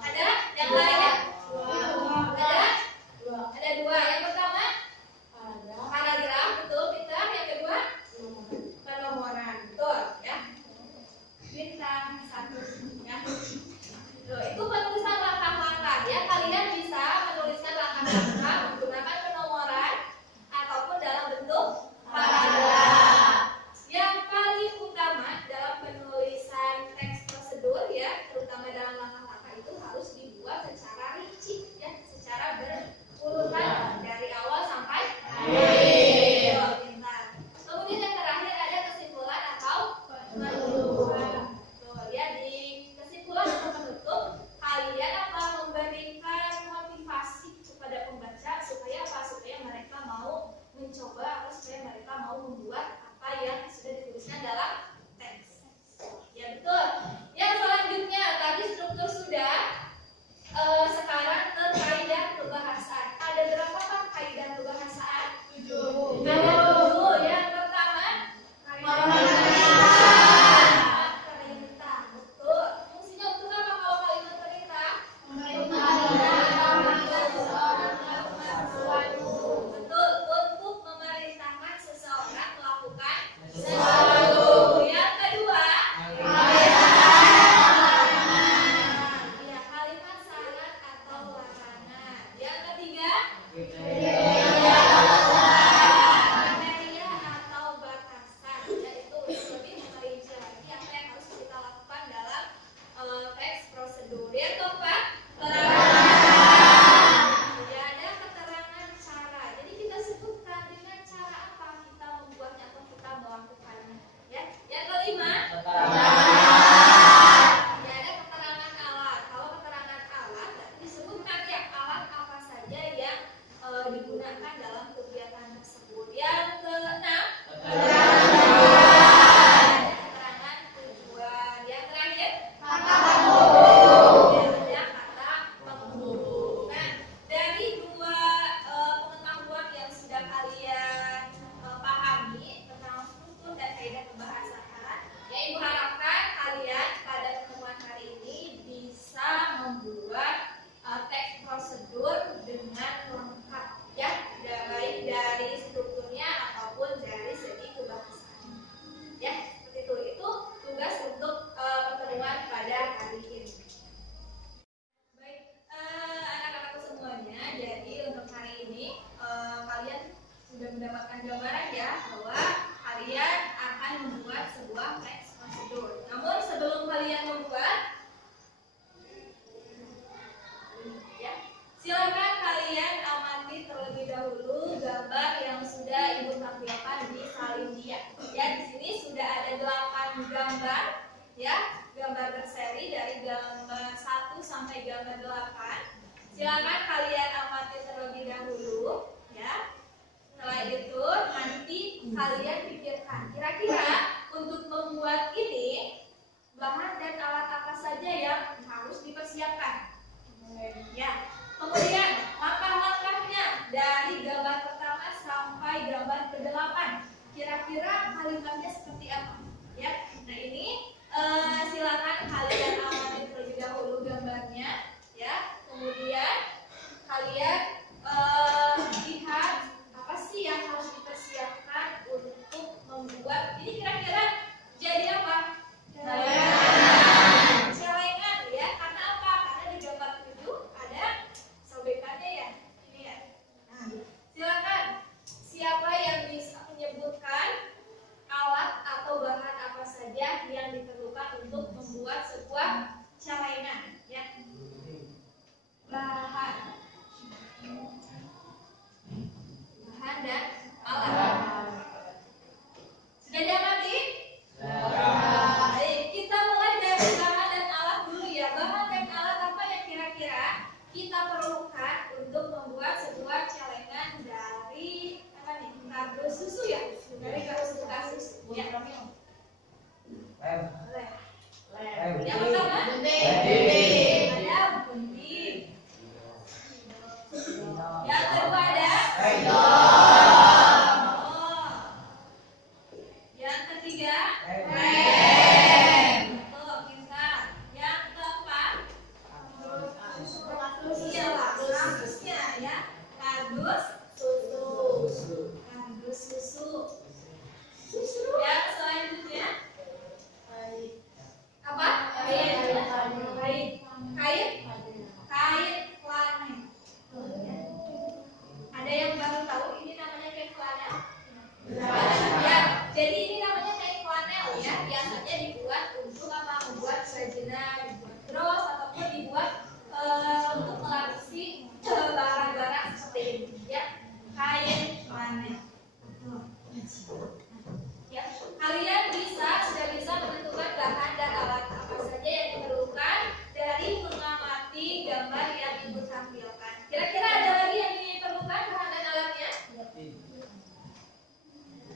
Ada menggambarkan gambaran ya bahwa kalian akan membuat sebuah teks prosedur. Namun sebelum kalian membuat, ya, silakan kalian amati terlebih dahulu gambar yang sudah ibu tampilkan di salin dia. Ya, di sini sudah ada 8 gambar, ya, gambar berseri dari gambar 1 sampai gambar 8. Silakan kalian amati terlebih dahulu, ya. Setelah itu nanti kalian pikirkan kira-kira untuk membuat ini bahan dan alat apa saja yang harus dipersiapkan. Ya. Kemudian langkah-langkahnya dari gambar pertama sampai gambar ke-8. Kira-kira kalimatnya seperti apa? Ya. Nah, ini silakan kalian amati terlebih dahulu gambarnya, ya. Kemudian kalian lihat apa sih yang harus dipersiapkan untuk membuat ini kira-kira jadi apa? Celengan, ya. Karena apa? Karena di gambar 7 ada sobekannya ya. Ini ya. Nah, silakan siapa yang bisa menyebutkan alat atau bahan apa saja yang diperlukan untuk membuat sebuah celengan, ya. Bahan dan alat. Sudah diamati? Baik, kita mulai dari bahan dan alat dulu ya. Bahan dan alat apa yang kira-kira kita perlukan untuk membuat sebuah celengan dari apa nih? Kardus susu ya? Dari kardus susu. Ya. Yang pertama, gunting. Ada gunting. Yang kedua ada yang ketiga rem. Betul, pintar. Yang keempat kardusnya ya. Kardus susu. Yang selanjutnya apa? Kain flanel. Ada yang baru tahu ini namanya kain flanel? Ya, jadi ini namanya kain flanel ya. Biasanya dibuat untuk apa? Membuat kerajinan, dibuat bros ataupun dibuat untuk melapisi barang-barang seperti ini ya. Kain flanel. Ya, kalian sudah bisa menentukan bahan dan alat apa saja yang diperlukan dari mengamati gambar yang ibu tampilkan. Kira-kira ada lagi yang diperlukan bahan dan alatnya?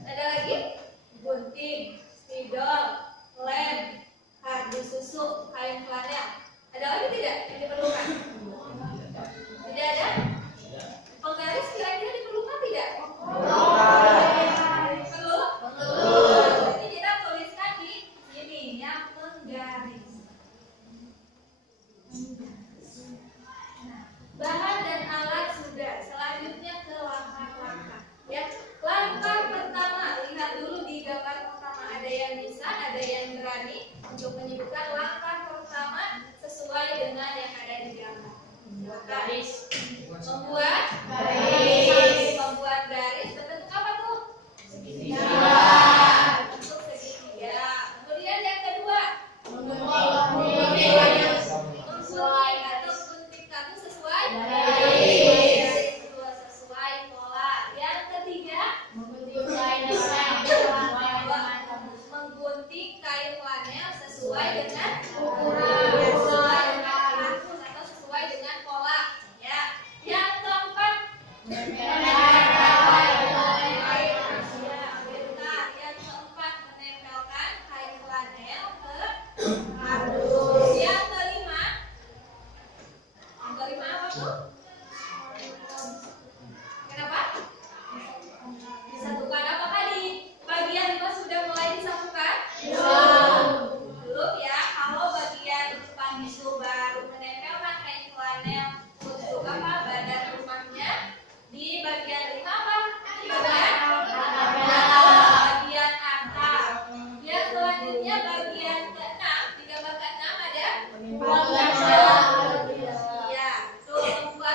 Ada lagi? Gunting, spidol, lem, kardus susu, kain flanel. Ada lagi tidak yang diperlukan? Tidak ada? Penggaris kira-kira diperlukan tidak? Perlu? Jadi kita tuliskan di sini yang menggaris. Bahan dan alat sudah. Selanjutnya ke langkah-langkah. Ya, langkah pertama, lihat dulu di gambar pertama. Ada yang bisa, ada yang berani untuk menyebutkan langkah pertama sesuai dengan yang ada di gambar. Garis. Membuat garis. Bentuk apa tuh? Segitiga. Bentuk segitiga. Kemudian yang kedua, menggunting kartu sesuai garis. Sesuai pola. Yang ketiga, menggunting kain flanel sesuai dengan ukuran, sesuai dengan kartus atau sesuai dengan pola. Ya. Yang keempat, yang keempat menempelkan kain flanel ke kardus. Yang kelima apa tuh? Kenapa? Disatukan. Apakah di bagian 5 sudah mulai disatukan? Belum ya. Kalau bagian depan itu baru menempelkan kain flanel untuk apa? Badan rumahnya. Di bagian 5 apa? Bagian atap. Yang selanjutnya bagian ke-6. Di gambar ke-6 ada ya, tuh membuat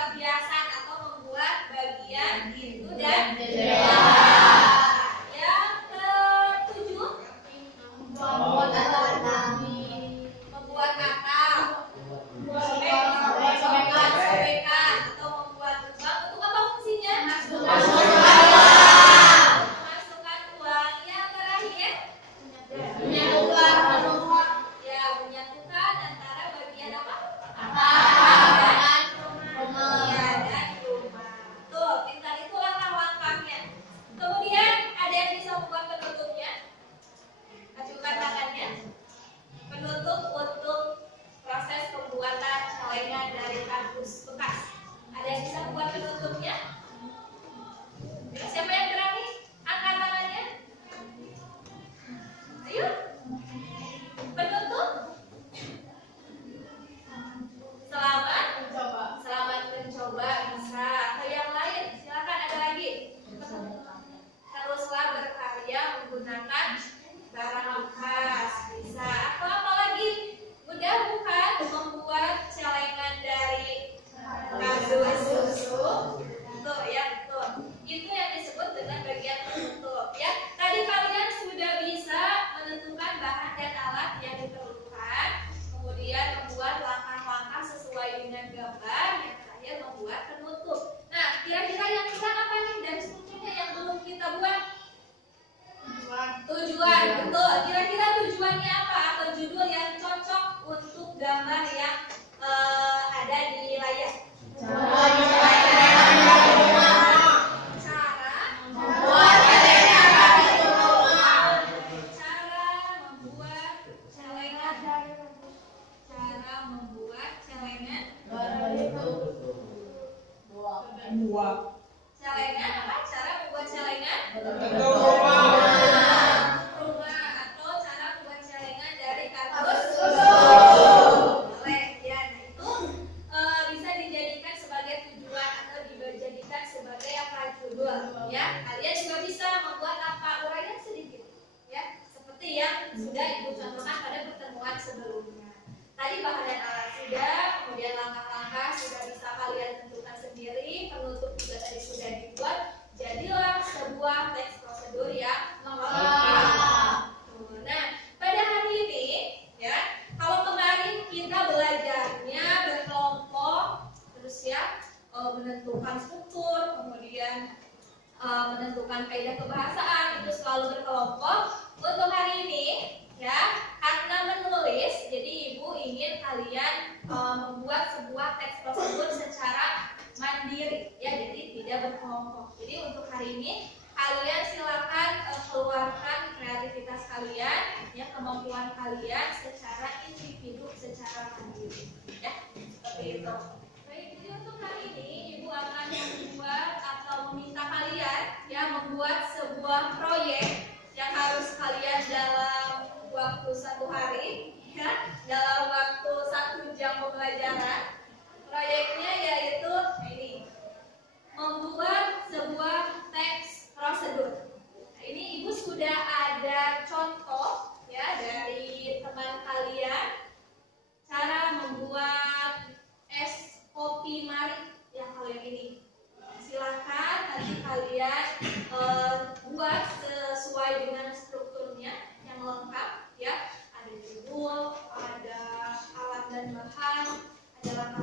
dari kardus bekas. Ada yang bisa membuat penutupnya? Siapa yang berani? Angkat tangannya. Ayo. Penutup. Selamat mencoba. Selamat mencoba bisa. Atau yang lain, silakan ada lagi. Teruslah berkarya menggunakan barang bekas bisa. Atau apa lagi? Mudah bukan membuat celengan dari kardus susu? Betul ya, betul. Itu yang disebut dengan bagian penutup ya. Tadi kalian sudah bisa menentukan bahan dan alat yang diperlukan, kemudian membuat langkah-langkah sesuai dengan gambar, yang terakhir membuat penutup. Nah, kira-kira yang kurang apa nih dari strukturnya yang belum kita buat? Tujuan, betul. Kira-kira tujuannya apa atau judul yang cocok untuk gambar yang ada di layar? Celengan apa? Cara membuat celengan? Rumah atau cara membuat celengan dari kardus susu. Boleh ya. Nah itu bisa dijadikan sebagai tujuan atau dijadikan sebagai apa judul ya. Kalian juga bisa membuat apa uraian sedikit ya. Seperti yang sudah Ibu contohkan pada pertemuan sebelumnya. Tadi bahan dan alat sudah, kemudian langkah-langkah sudah bisa kalian tentukan sendiri, penutup juga tadi sudah dibuat. Jadilah sebuah teks prosedur yang lengkap. Nah, pada hari ini ya, kalau kemarin kita belajarnya berkelompok, terus ya menentukan struktur, kemudian menentukan kaidah kebahasaan itu selalu berkelompok. Untuk hari ini ya, karena menulis, jadi Ibu ingin kalian membuat sebuah teks prosedur secara mandiri ya, jadi tidak berkelompok. Jadi untuk hari ini kalian silakan keluarkan kreativitas kalian ya, kemampuan kalian secara individu, secara mandiri ya, seperti itu. Baik, jadi untuk hari ini Ibu akan membuat atau meminta kalian ya membuat sebuah proyek yang harus kalian dalam waktu 1 hari ya, dalam waktu 1 jam pembelajaran. Proyeknya yaitu ini, membuat sebuah teks prosedur. Nah, ini Ibu sudah ada contoh ya dari teman kalian cara membuat es kopi mari yang kalian ini. Silakan nanti kalian buat sesuai dengan strukturnya yang lengkap ya. Ada judul, ada alat dan bahan, ada langkah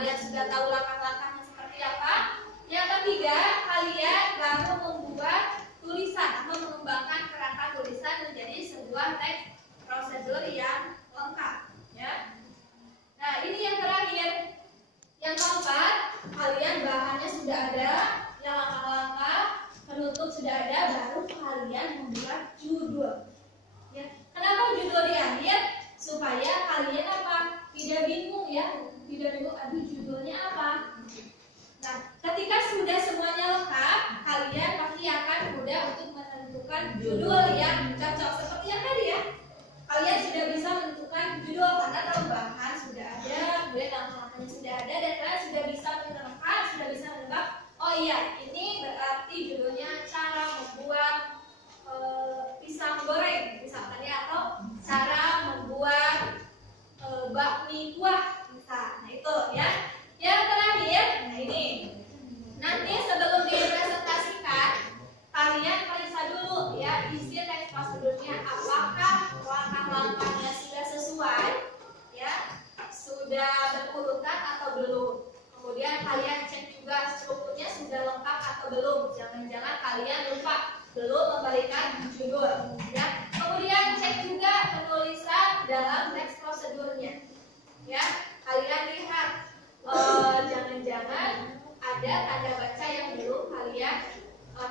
kalian sudah tahu langkah-langkahnya seperti apa. Yang ketiga, kalian baru membuat tulisan atau mengembangkan kerangka tulisan menjadi sebuah teks prosedur yang lengkap, ya. Nah, ini yang terakhir. Yang keempat, kalian bahannya sudah ada, yang langkah-langkah penutup sudah ada, baru kalian membuat judul. Ya, kenapa judul di akhir? Supaya kalian apa? Tidak bingung, ya. Tidak bingung, aduh judulnya apa? Nah, ketika sudah semuanya lengkap, kalian pasti akan mudah untuk menentukan judul yang cocok. Seperti yang tadi, ya. Kalian sudah bisa menentukan judul karena tahu bahan sudah ada, kemudian langkah-langkahnya sudah ada, dan kalian sudah bisa menerangkan, sudah bisa menebak. Oh iya, ini berarti judulnya cara membuat pisang goreng, misalkan, ya, atau cara membuat bakmi kuah, misal. Nah, itu, ya. Yang terakhir, nah ini. Nanti sebelum dipresentasikan, kalian periksa dulu, ya, isi teks prosedurnya. Apakah langkah-langkahnya sudah sesuai, ya, sudah berurutan atau belum. Kemudian kalian cek juga strukturnya sudah lengkap atau belum. Jangan-jangan kalian lupa belum memberikan judul, ya. Kemudian cek juga penulisan dalam teks prosedurnya, ya. Kalian lihat, jangan-jangan ada tanda baca yang belum kalian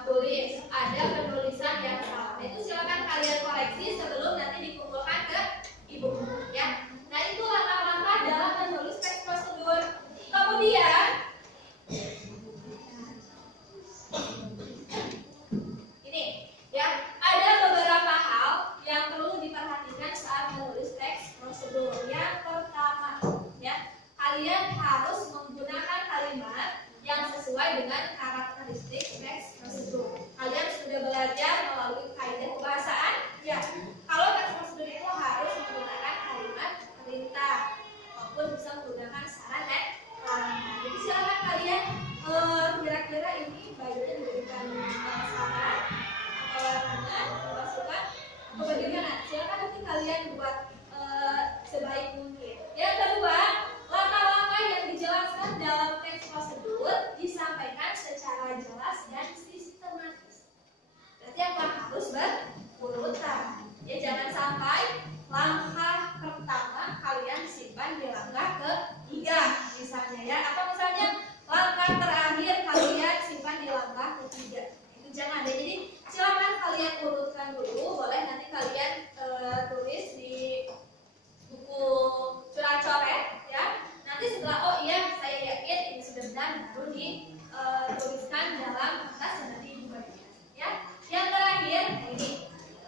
tulis, ada penulisan yang salah. Nah, itu silakan kalian koreksi sebelum nanti dikumpulkan ke ibu, ya. Nah, itu langkah-langkah dalam menulis teks prosedur. Kemudian ini, ya, ada beberapa hal yang perlu diperhatikan saat menulis teks prosedur. Yang pertama, ya, kalian harus menggunakan kalimat yang sesuai dengan karakteristik teks prosedur. Kalian sudah belajar melalui kaidah kebahasaan, ya. Kalau teks prosedur itu harus menggunakan kalimat perintah maupun bisa menggunakan saran dan larangan. Jadi silakan kalian kira-kira ini baiknya diberikan saran atau larangan, masukan atau bagaimana? Silakan nanti kalian buat sebaik mungkin. Yang kedua, langkah-langkah yang dijelaskan dalam teks prosedur disampaikan secara jelas dan sistematis. Berarti apa? Harus berurutan. Ya, jangan sampai langkah pertama kalian simpan di langkah ketiga, misalnya, ya. Atau misalnya langkah terakhir kalian simpan di langkah ketiga. Itu jangan, ya. Jadi silakan kalian urutkan dulu. Boleh nanti kalian tulis di buku curhat coret, ya. Nanti setelah, oh iya saya yakin ini sudah benar, baru dituliskan dalam kertas dan nanti dibagikan, ya. Yang terakhir, ini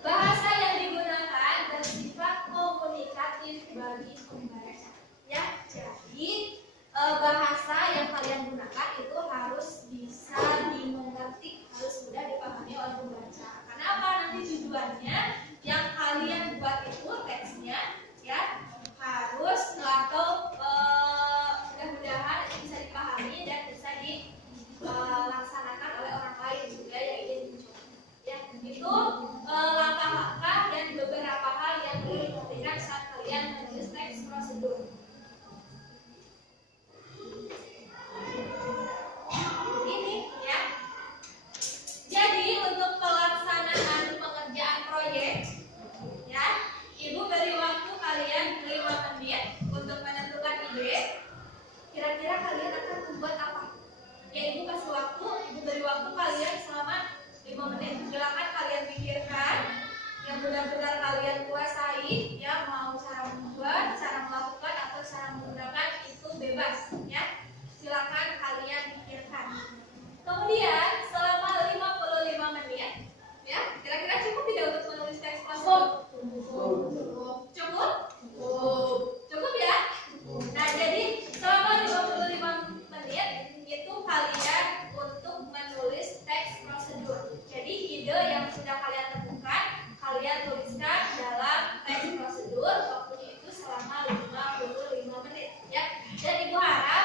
bahasa yang digunakan bersifat komunikatif bagi pembaca, ya. Jadi bahasa yang kalian gunakan itu harus bisa dimengerti, harus mudah dipahami oleh pembaca. Karena apa? Nanti tujuannya yang kalian buat itu teksnya, ya, harus atau mudah-mudahan bisa dipahami dan bisa dilaksanakan oleh orang lain juga yang ingin dicoba. Ya, itu langkah-langkah dan beberapa hal yang perlu diperhatikan saat kalian menulis teks prosedur. Ini, ya. Jadi untuk pelaksanaan pengerjaan proyek, ya, Ibu beri waktu kalian 5 menit untuk menentukan ide. Kira-kira kalian akan membuat apa? Ya, Ibu kasih waktu, Ibu beri waktu kalian selama 5 menit. Silakan kalian pikirkan yang benar-benar kalian kuasai, ya, mau cara membuat, cara melakukan atau cara menggunakan itu bebas, ya. Silakan kalian pikirkan. Kemudian selama 55 menit, ya, kira-kira cukup tidak untuk menulis teks prosedur? Cukup? Cukup, ya? Nah, jadi selama 55 menit itu kalian untuk menulis teks prosedur. Jadi ide yang sudah kalian temukan, kalian tuliskan dalam teks prosedur. Waktunya itu selama 55 menit, ya. Dan Ibu harap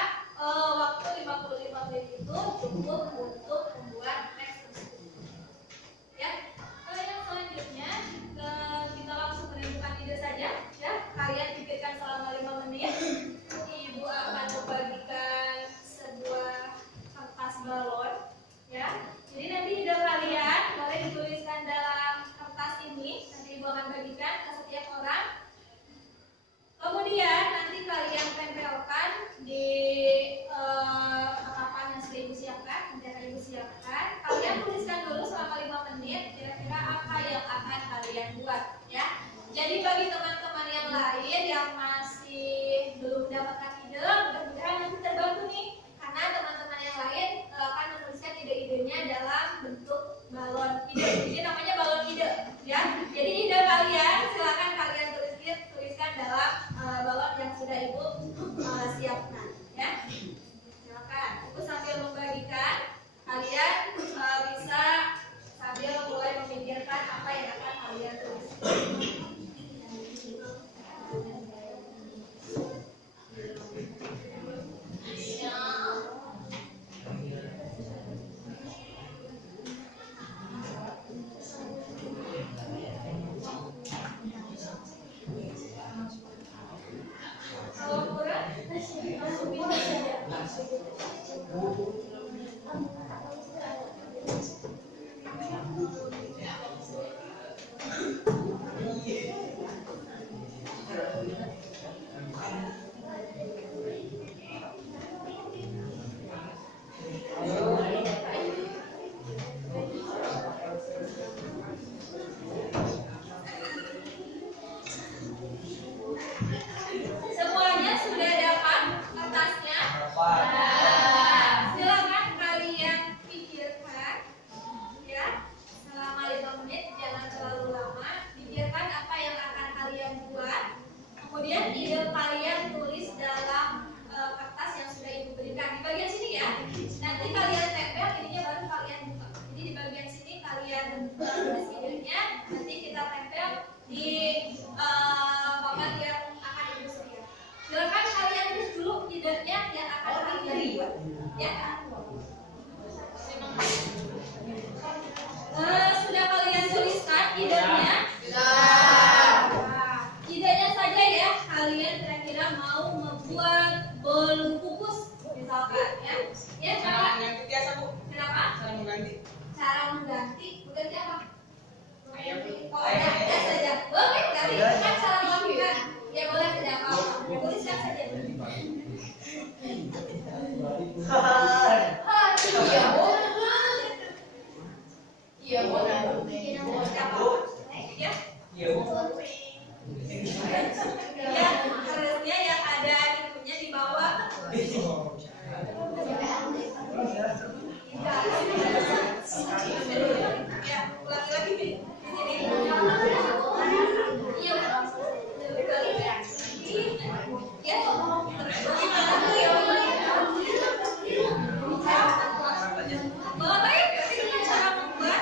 Semuanya sudah dapat kertasnya? Nah, silakan kalian pikirkan ya selama 5 menit, jangan terlalu lama. Pikirkan apa yang akan kalian buat. Kemudian ide kalian tulis dalam kertas yang sudah ibu berikan di bagian sini ya. Nanti kalian tempel, ininya baru kalian buka. Jadi di bagian sini kalian tulis idenya, nanti kita tempel di papan yang akan ibu sediakan. Silakan kalian tulis dulu idenya yang akan kalian buat, ya. Sudah kalian tuliskan idenya? Idenya saja ya. Kalian kira-kira mau membuat bolu kukus misalkan, ya? Ya, cara mengganti biasa Bu. Kenapa? Cara mengganti. Cara mengganti, mengganti apa? Oh, ya saja. Boleh, tapi kan cara melakukan. Ya boleh, tidak apa-apa. Tuliskan saja. Iya, boleh. Ya. Ya, harusnya yang ada itunya di bawah. Ya, ulangi lagi di sini. Iya, ya. Boleh, ini cara membuat.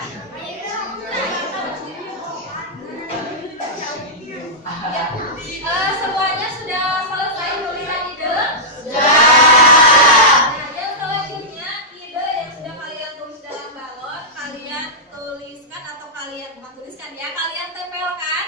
Semuanya sudah selesai tulisan ide? Sudah. Nah, yang selanjutnya ide yang sudah kalian tulis dalam balon, kalian tuliskan atau kalian bukan tuliskan ya, kalian tempelkan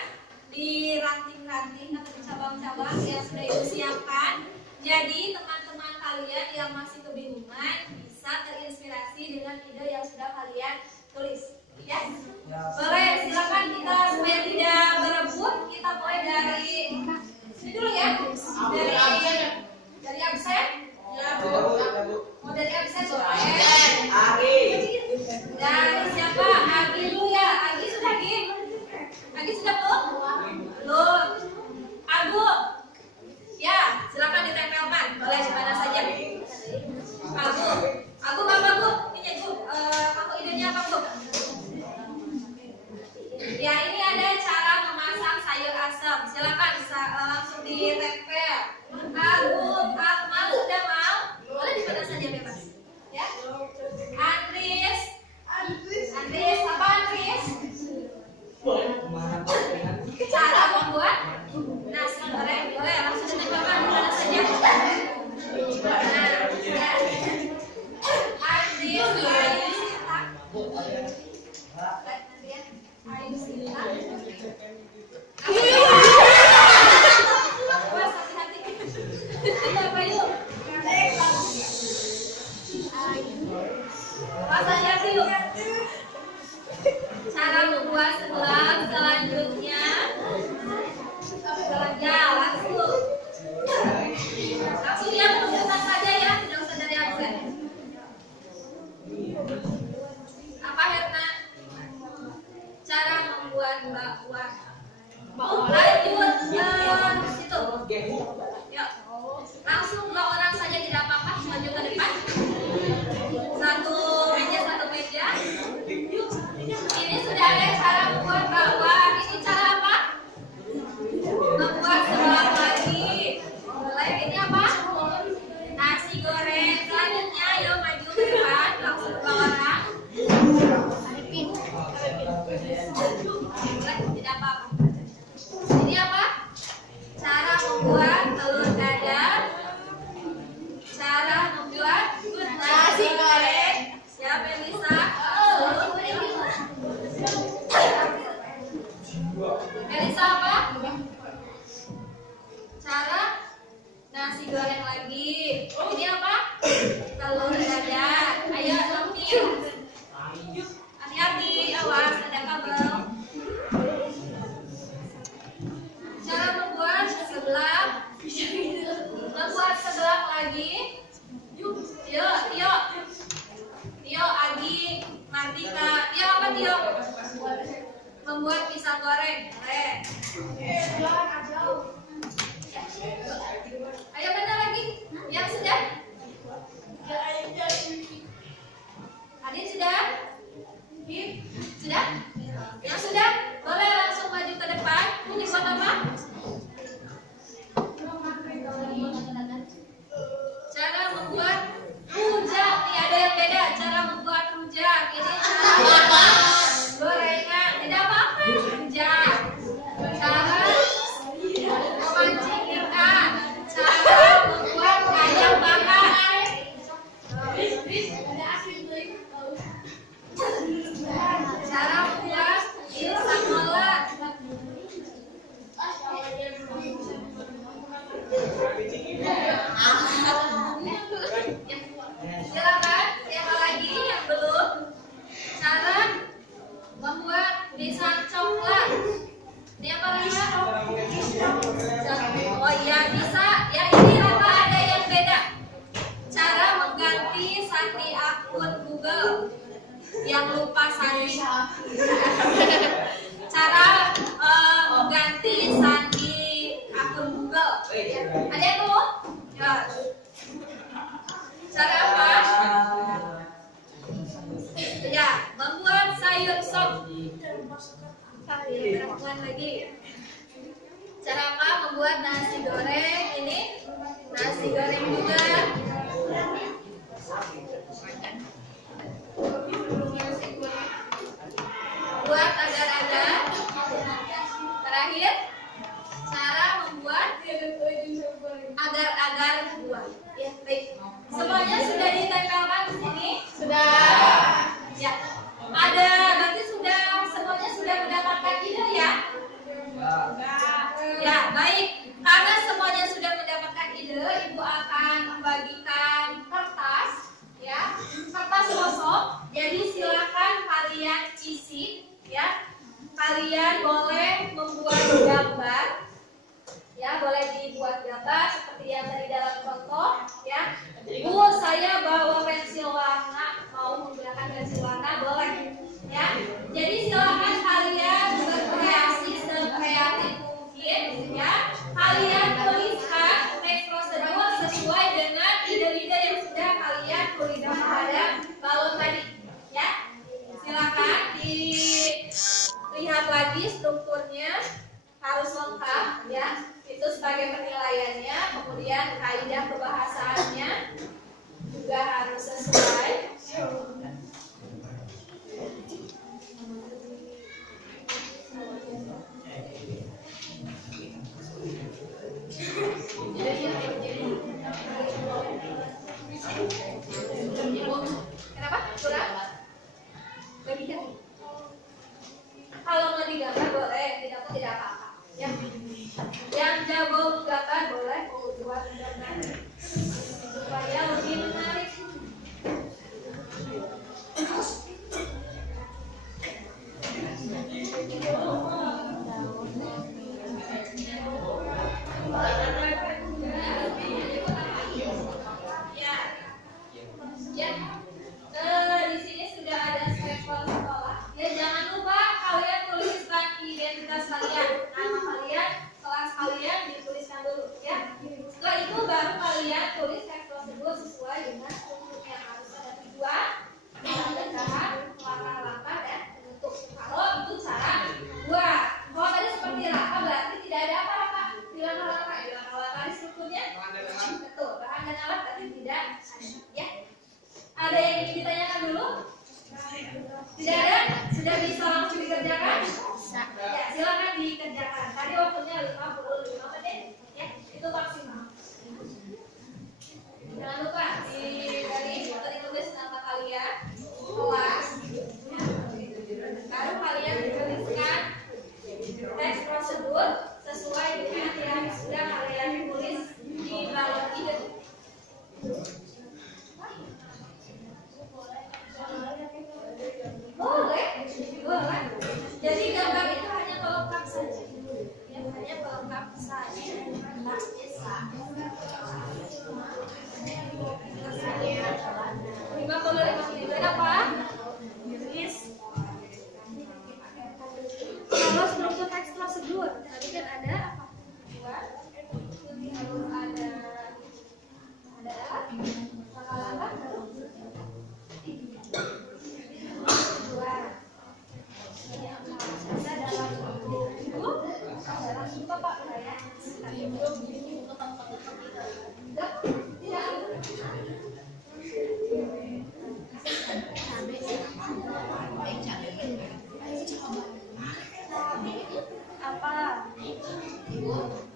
di ranting-ranting atau di cabang-cabang yang sudah ibu siapkan. Jadi teman-teman kalian yang masih kebingungan bisa terinspirasi dengan ide yang sudah kalian tulis. Ya, boleh, silakan kita supaya tidak berebut, kita mulai dari sini dulu ya. Dari absen. Ya, Bu. Mau dari absen boleh. Agi. Dari siapa? Agi dulu ya. Agi sudah Agi? Agi sudah belum? Belum. Agu. Ya, silakan ditempelkan. Boleh di mana saja. Agu. Agu apa Bu? Ini Bu. Kamu idenya apa Bu? Ya, ini ada cara memasak sayur asam. Silakan langsung ditempel. Agung, Akmal sudah mau? Boleh di mana saja bebas. Ya. Andris. Andris, apa Andris? Cara membuat nasi goreng. Boleh langsung ditempelkan di mana saja. Nah, ya. Andris, cara membuat sebelah selanjutnya. Ya, langsung ya, penulisan saja ya, tidak usah dari absen. Apa Herna? Cara membuat bakwan. Lanjut situ. Yuk. Langsung 2 orang saja tidak apa-apa, maju ke depan. Satu meja. Ini sudah ada cara membuat bakwan. Ini cara apa? Membuat sebelah lagi. Boleh, ini apa? Nasi goreng. Selanjutnya yuk maju ke depan, langsung 2 orang. Tidak apa-apa. Ini apa? Cara membuat telur dadar. Cara membuat nasi goreng. Siapa Elisa? Elisa apa? Cara nasi goreng lagi. Ini apa? telur dadar. Ayo Novi. Hati-hati, awas ada kabel. Cara membuat sebelah. Membuat sebelah lagi. Yuk, Tio. Tio, Agi, Martika. Tio apa Tio? Membuat pisang goreng. Ayo benar lagi. Yang sudah? Adin sudah? Sudah? Yang sudah? Boleh langsung maju ke depan. Ini buat apa? Cara membuat rujak. Nih ada yang beda. Cara membuat rujak. Ini cara gorengan. Tidak apa-apa. Rujak. Cara memancing ikan. Cara membuat ayam bakar. Cara membuat instan molen. Silakan, siapa lagi yang belum? Cara membuat pisang coklat. Ini apa namanya? Oh iya bisa. Ya ini apa ada yang beda? Cara mengganti sandi akun Google yang lupa sandi. Cara mengganti sandi akun Google. Ada yang belum? Ya. Cara apa? Ya, membuat sayur sop. Perempuan lagi. Cara apa? Membuat nasi goreng. Ini nasi goreng juga. Buat agar-agar. Terakhir, cara membuat agar-agar buah. Ya, baik. Semuanya sudah ditempelkan di sini? Sudah. Ya. Ada berarti semuanya sudah mendapatkan ide ya? Ya, baik. Karena semuanya sudah mendapatkan ide, Ibu akan membagikan kertas ya. Kertas kosong. Jadi silakan kalian isi ya. Kalian boleh membuat gambar. Ya, boleh dibuat gambar seperti yang tadi dalam contoh ya. Bu, saya bawa pensil warna, mau menggunakan pensil warna boleh ya. Jadi silakan kalian berkreasi sekreatif mungkin ya. Kalian tuliskan next prosedur sesuai dengan ide-ide yang sudah kalian tuliskan pada balon tadi ya. Silakan dilihat lagi strukturnya harus lengkap ya. Itu sebagai penilaiannya, kemudian kaidah kebahasaannya juga harus sesuai. Kenapa? Kurang? Bagian. Kalau mau digambar boleh, tidak apa-apa. Ya. Yang jago gambar boleh buat gambar supaya lebih menarik. Ya. Di sini sudah ada sampel sekolah. Ya, jangan lupa kalian tuliskan identitas kalian, nama kalian, kelas kalian dituliskan dulu ya. Setelah itu baru kalian tulis teks prosedur sesuai dengan strukturnya. Harus ada tujuan, pendataan, langkah-langkah dan bentuk. Kalau itu cara buat. Kalau tadi seperti langkah berarti tidak ada apa-apa. Bilang langkah di strukturnya. Betul. Bahan dan alat berarti tidak ada. Ya. Ada yang ingin ditanyakan dulu? Tidak ada? Sudah bisa langsung dikerjakan? Ya, silakan dikerjakan. Tadi waktunya 55 menit. Ya, itu maksimal. Jangan lupa ditulis nama kalian, kelas. Baru kalian tuliskan teks prosedur sesuai dengan yang sudah kalian tulis di balon ide. Apa?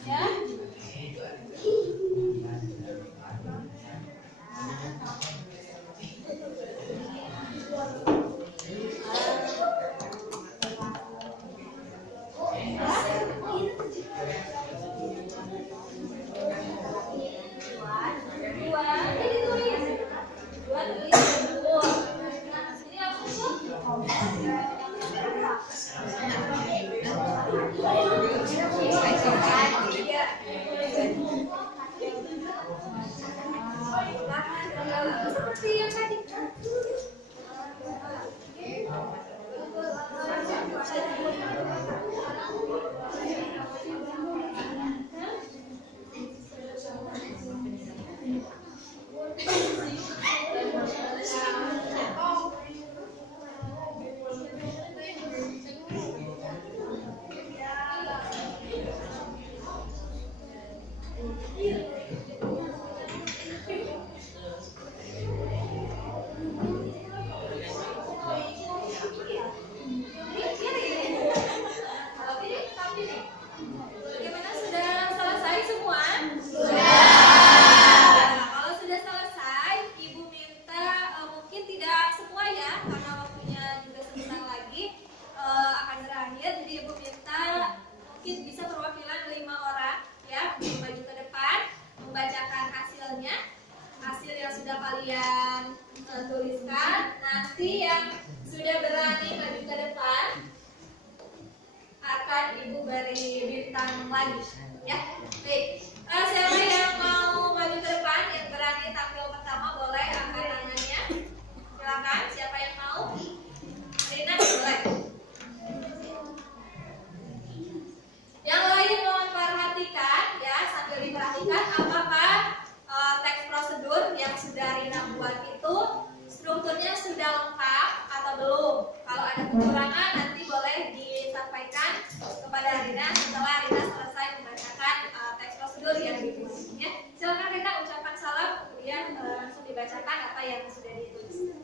Ya? Seperti yang tadi. Kalian tuliskan. Nanti yang sudah berani maju ke depan akan Ibu beri bintang lagi, ya. Baik, siapa yang mau maju ke depan, yang berani tampil pertama boleh angkat tangannya. Silakan, siapa yang mau? Rina boleh. Yang lain mohon perhatikan, ya, sambil diperhatikan apakah teks prosedur yang sudah Rina buat itu strukturnya sudah lengkap atau belum. Kalau ada kekurangan nanti boleh disampaikan kepada Rina setelah Rina selesai membacakan teks prosedur yang dibuat. Ya, silakan Rina ucapkan salam, kemudian langsung dibacakan apa yang sudah ditulis.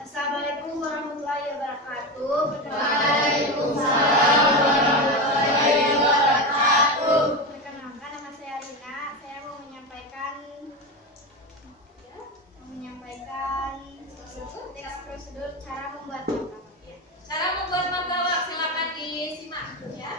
Assalamualaikum warahmatullahi wabarakatuh. Waalaikumsalam warahmatullahi wabarakatuh. Perkenalkan, nama saya Rina. Saya mau menyampaikan teks prosedur cara membuat martabak. Cara membuat martabak silakan disimak, ya.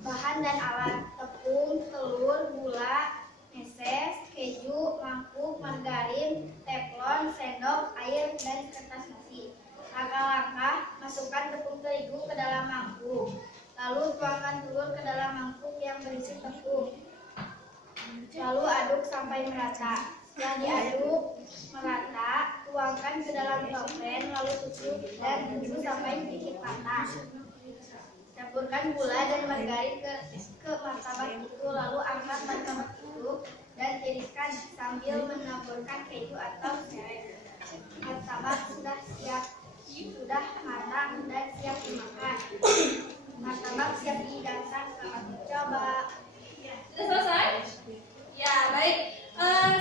Bahan dan alat: tepung, telur, gula, meses, keju, mangkuk, margarin, teflon, sendok, air, dan kertas nasi. Langkah-langkah: masukkan tepung terigu ke dalam mangkuk, lalu tuangkan telur ke dalam mangkuk yang berisi tepung, lalu aduk sampai merata. Setelah diaduk merata, tuangkan ke dalam toples, lalu tutup dan tunggu sampai sedikit patah. Campurkan gula dan margarin ke martabak itu, lalu angkat martabak itu dan tiriskan sambil menaburkan keju atau serai. Martabak sudah matang dan siap dimakan. Martabak siap dihidangkan, selamat mencoba. Sudah selesai? Ya, baik.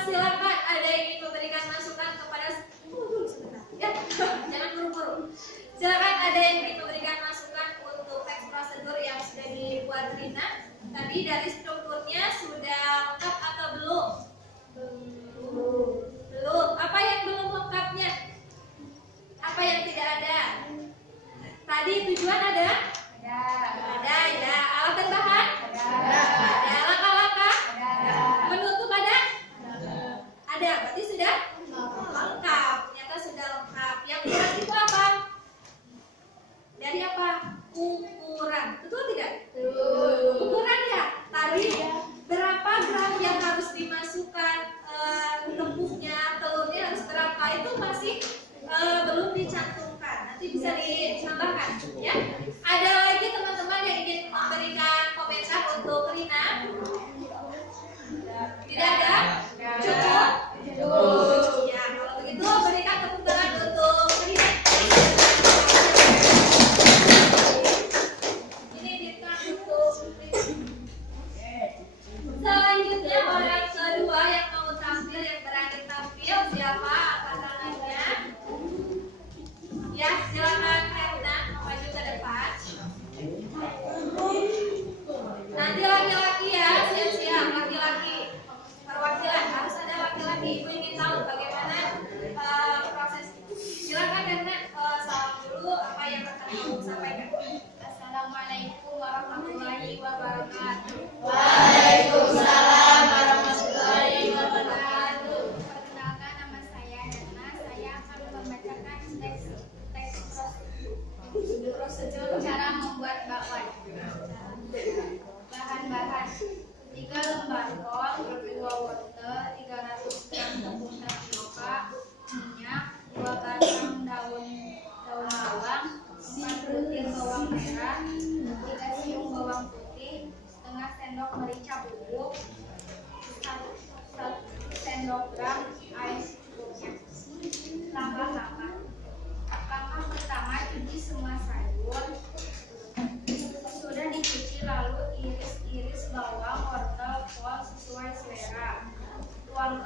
Silakan ada yang ingin memberikan masukan kepada ya, jangan buru-buru. Silakan ada yang ingin memberikan masukan untuk teks prosedur yang sudah dibuat Rina. Tadi dari strukturnya sudah lengkap atau belum? Belum. Apa yang belum lengkapnya? Apa yang tidak ada? Tadi tujuan ada? Ada ya. Alat dan bahan? Ada. Langkah-langkah?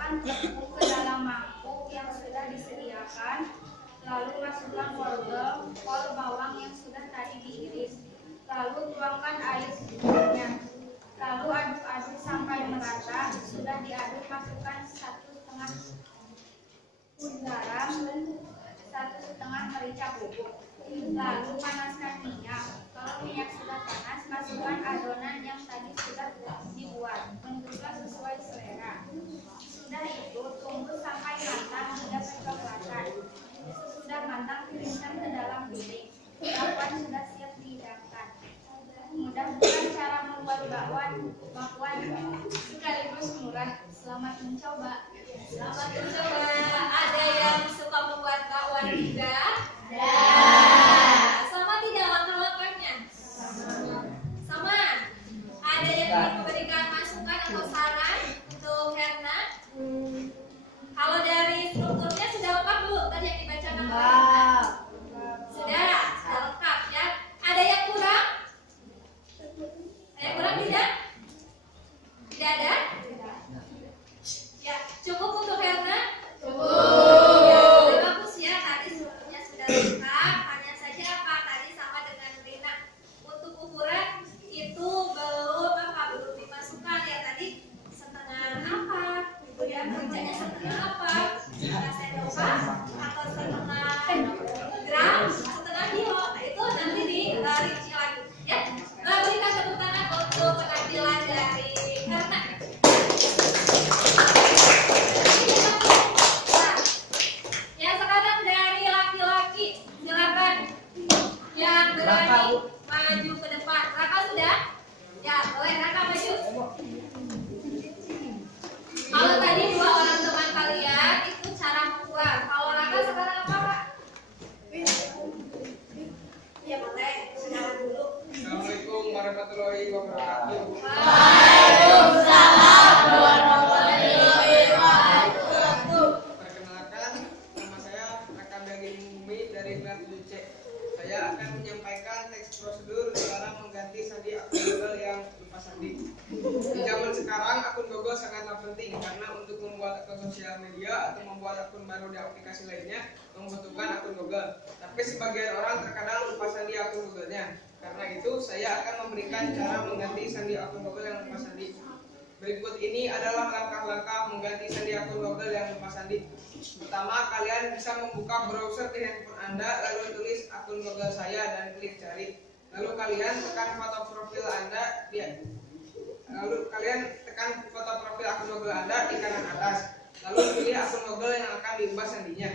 Tuangkan tepung ke dalam mangkuk yang sudah disediakan. Lalu masukkan kol bawang yang sudah tadi diiris. Lalu tuangkan air secukupnya. Lalu aduk-aduk sampai merata. Sudah diaduk, masukkan 1,5 pun garam dan 1,5 merica bubuk. Lalu panaskan minyak. Kalau minyak sudah panas, masukkan adonan yang tadi sudah dibuat. Bentuknya sesuai selera. Sudah itu, tunggu sampai matang hingga kecoklatan. Sesudah matang, tiriskan ke dalam piring. Bakwan sudah siap dihidangkan. Mudah-mudahan cara membuat bakwan sekaligus murah. Selamat mencoba. Selamat mencoba. Ada yang suka membuat bakwan juga? Ada. Sama tidak langkah-langkahnya? Sama. Ada yang ingin memberikan masukan atau saran untuk Herna? Kalau dari strukturnya sudah lengkap belum? Tadi yang dibacakan oleh Herna? Sudah lengkap ya. Ada yang kurang? Ada yang kurang tidak? Tidak ada? Ya, cukup untuk Herna? Cukup. Ya, sudah bagus ya. Tadi strukturnya sudah lengkap. Hanya saja apa? Tadi sama dengan Rina. Untuk ukuran itu belum dimasukkan ya. Tadi setengah apa? Kemudian kerjanya setengah apa? Setengah sendokan atau setengah gram? Setengah kilo. Nah, itu nanti dirinci lagi ya. Berikan tepuk tangan untuk penampilan dari Herna. Ya, sekarang dari laki-laki, silakan yang berani maju ke depan. Raka sudah? Ya, boleh Raka maju. Kalau tadi 2 orang teman kalian itu cara membuat. Kalau Raka sekarang apa, Kak? Ya, boleh. Kenalan dulu. Assalamualaikum warahmatullahi wabarakatuh. Waalaikumsalam warahmatullahi wabarakatuh. Perkenalkan, nama saya Raka Daging Bumi dari kelas 7C. Saya akan menyampaikan teks prosedur cara mengganti sandi akun Google yang lupa sandi. Di zaman sekarang akun Google sangatlah penting karena untuk membuat akun sosial media atau membuat akun baru di aplikasi lainnya membutuhkan akun Google. Tapi sebagian orang terkadang lupa sandi akun Google-nya. Karena itu saya akan memberikan cara mengganti sandi akun Google yang lupa sandi. Berikut ini adalah langkah-langkah mengganti sandi akun Google yang lupa sandi. Pertama, kalian bisa membuka browser di handphone Anda, lalu tulis akun Google saya dan klik cari. Lalu kalian tekan foto profil Anda akun Google Anda di kanan atas. Lalu pilih akun Google yang akan diubah sandinya.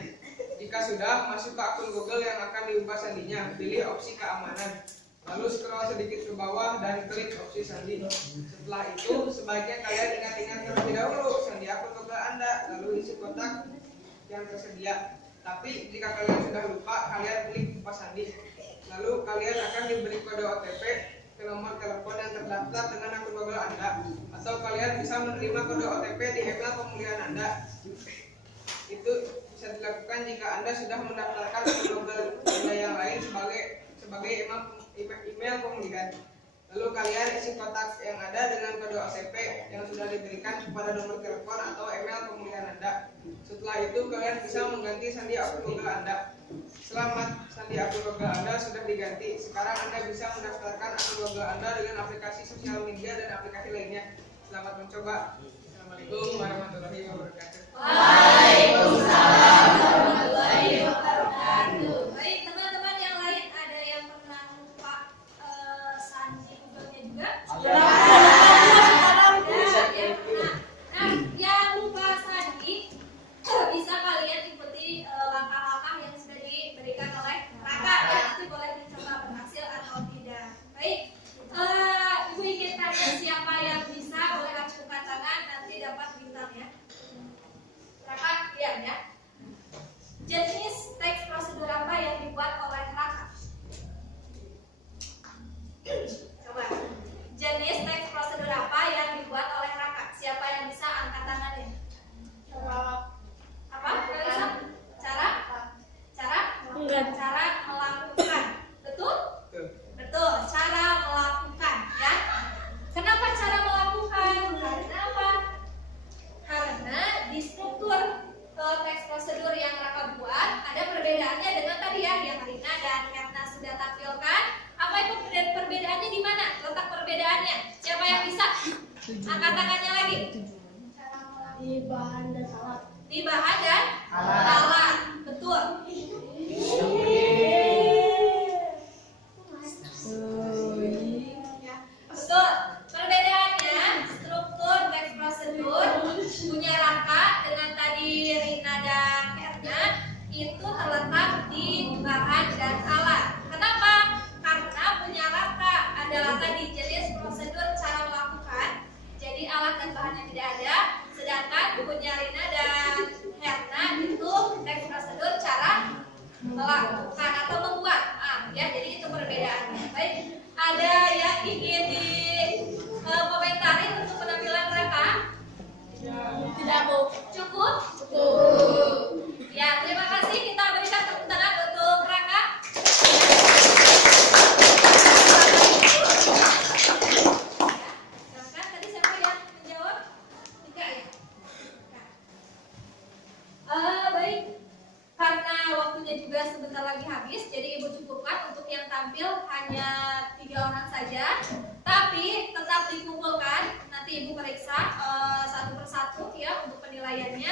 Jika sudah, masuk ke akun Google yang akan diubah sandinya, pilih opsi keamanan. Lalu scroll sedikit ke bawah dan klik opsi sandi. Setelah itu, sebaiknya kalian ingat-ingat terlebih dahulu sandi akun Google Anda, lalu isi kotak yang tersedia. Tapi jika kalian sudah lupa, kalian klik lupa sandi. Lalu kalian akan diberi kode OTP ke nomor telepon yang terdaftar dengan akun Google Anda, atau kalian bisa menerima kode OTP di email pemulihan Anda. Itu bisa dilakukan jika Anda sudah mendaftarkan akun Google Anda yang lain sebagai email pemulihan. Lalu kalian isi kotak yang ada dengan kode OTP yang sudah diberikan kepada nomor telepon atau email pemulihan Anda. Setelah itu kalian bisa mengganti sandi akun Google Anda. Selamat, sandi akun Google Anda sudah diganti. Sekarang Anda bisa mendaftarkan akun Google Anda dengan aplikasi sosial media dan aplikasi lainnya. Selamat mencoba. Assalamualaikum warahmatullahi wabarakatuh. Waalaikumsalam warahmatullahi wabarakatuh. Baik, teman-teman yang lain ada yang pernah lupa sandi Google-nya juga? Ada. Nah, yang lupa sandi bisa kalian ikuti langkah-langkah yang sudah diberikan oleh Raka ya. Nanti boleh dicoba berhasil atau tidak. Baik, Ibu ingin tanya siapa yang bisa, boleh acungkan tangan, nanti dapat bintang ya. Raka, iya ya. bahan dan alat. Di bahan dan alat. Betul. Betul. Perbedaannya struktur teks prosedur punya Raka dengan tadi Rina dan Herna itu terletak di bahan dan alat. Kenapa? Karena punya Raka adalah tadi jenis prosedur cara melakukan. Jadi alat dan bahannya tidak ada. Sedangkan punya Rina dan Herna itu teks prosedur cara melakukan atau membuat. Ya, jadi itu perbedaannya. Baik, ada yang ingin dikomentari untuk penampilan mereka? Tidak, Bu. Cukup? Cukup. Ya, terima kasih. Kita berikan tepuk tangan untuk mereka. Silakan, tadi siapa yang menjawab? Tiga ya? Baik. Karena waktunya juga sebentar lagi habis, jadi Ibu cukupkan untuk yang tampil hanya 3 orang saja. Tapi tetap dikumpulkan, nanti Ibu periksa satu persatu ya untuk penilaiannya.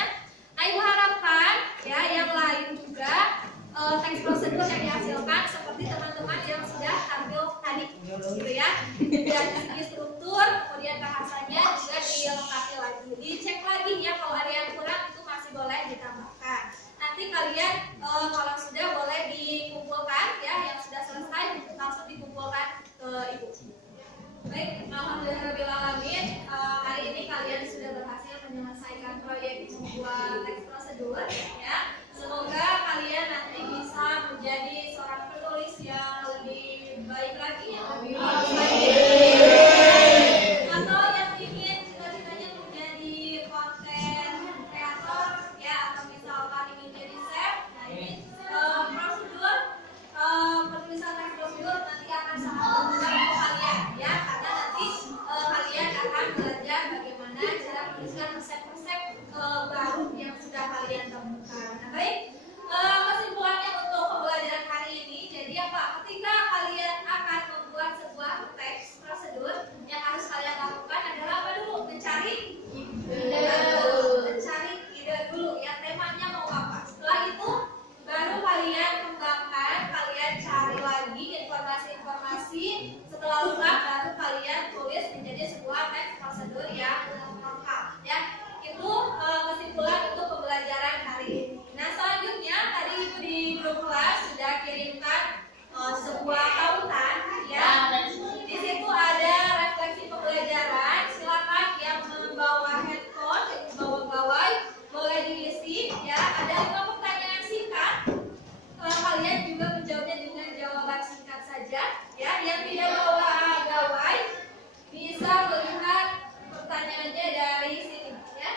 Nah, Ibu harapkan ya yang lain juga teks prosedur yang dihasilkan seperti teman-teman yang sudah tampil tadi, gitu ya. Dari segi struktur, kemudian bahasanya juga dilengkapi lagi, dicek lagi ya kalau ada yang kurang itu masih boleh ditambahkan. Nanti kalian kalau sudah boleh dikumpulkan ya, yang sudah selesai langsung dikumpulkan ke Ibu. Baik, alhamdulillahirobbilalamin. Hari ini kalian sudah berhasil menyelesaikan proyek membuat teks prosedur ya. Semoga kalian nanti bisa menjadi seorang penulis yang lebih baik lagi, yang lebih baik. Atau yang ingin cita-citanya menjadi konten kreator ya, atau misalkan ingin jadi chef. Nah, ini prosedur penulisan teks prosedur nanti akan sangat berguna untuk kalian ya, karena nanti kalian akan belajar bagaimana cara menuliskan resep-resep baru yang sudah kalian temukan. Nah, baik, kesimpulannya untuk pembelajaran hari ini, jadi apa? Ketika kalian akan membuat sebuah teks prosedur, yang harus kalian lakukan adalah apa dulu? Mencari ide dulu ya, temanya mau apa. Setelah itu baru kalian kembangkan, kalian cari lagi informasi-informasi. Setelah lengkap baru kalian tulis menjadi sebuah teks prosedur yang lengkap ya. Itu kesimpulan untuk pembelajaran hari ini. Nah, selanjutnya tadi Ibu di grup kelas sudah kirimkan sebuah tautan ya. Di situ ada refleksi pembelajaran. Silakan yang membawa handphone, yang membawa gawai boleh diisi ya. Ada 5 pertanyaan singkat. Kalian juga menjawabnya dengan jawaban singkat saja ya. Yang tidak bawa gawai bisa melihat pertanyaannya dari sini ya.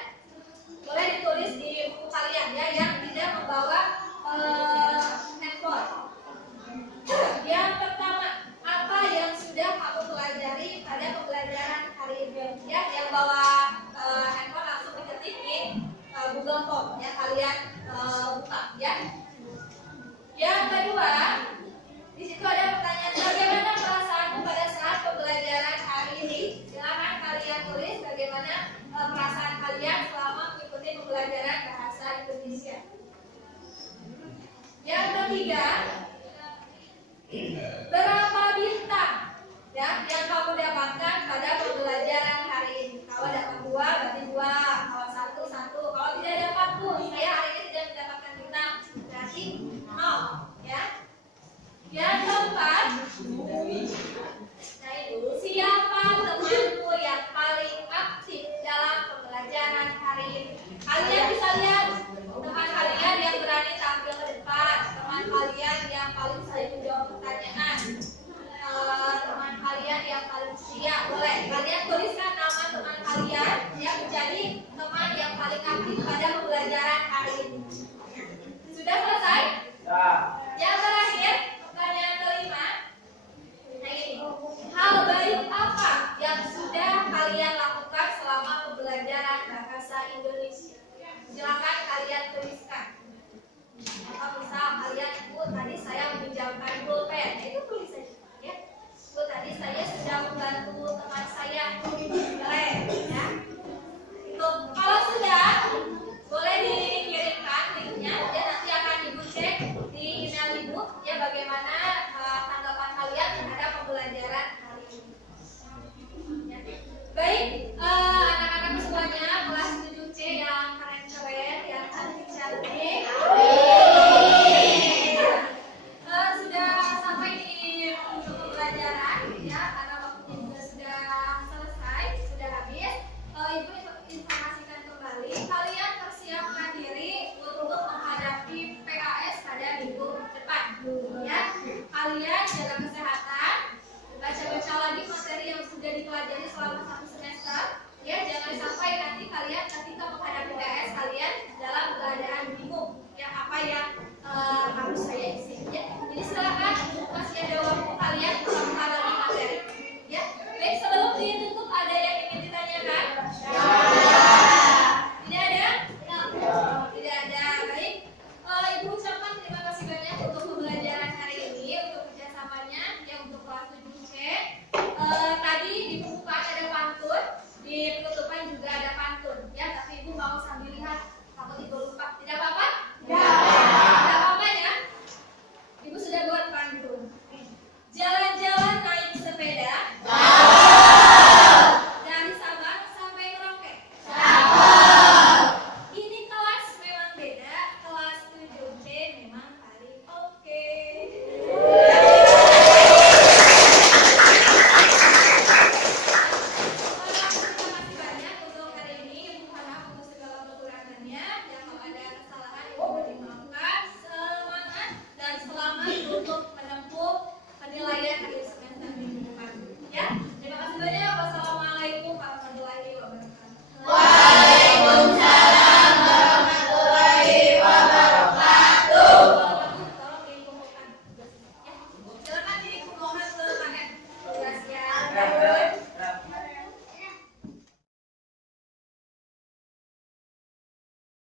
Boleh ditulis di buku kalian ya, yang tidak membawa handphone. Yang pertama, apa yang sudah kamu pelajari pada pembelajaran hari ini ya? Yang bawa handphone langsung diketik di Google Form ya, kalian buka ya. Yang kedua, di situ ada pertanyaan, bagaimana perasaanmu pada saat pembelajaran hari ini? Silakan kalian tulis bagaimana perasaan kalian selama mengikuti pembelajaran bahasa Indonesia. Yang ketiga, berapa bintang ya yang kamu dapatkan pada pembelajaran hari ini? Kalau dapat 2 berarti 2, kalau 1 1. Kalau tidak dapat tuh, saya hari ini tidak mendapatkan bintang, berarti 0 ya. Yang keempat, nah itu siapa temanmu yang paling aktif dalam pembelajaran hari ini? Kalian bisa lihat teman kalian yang berani tampil ke depan, teman kalian yang paling sering menjawab pertanyaan, teman kalian yang paling setia. Boleh kalian tuliskan nama teman kalian yang menjadi teman yang paling aktif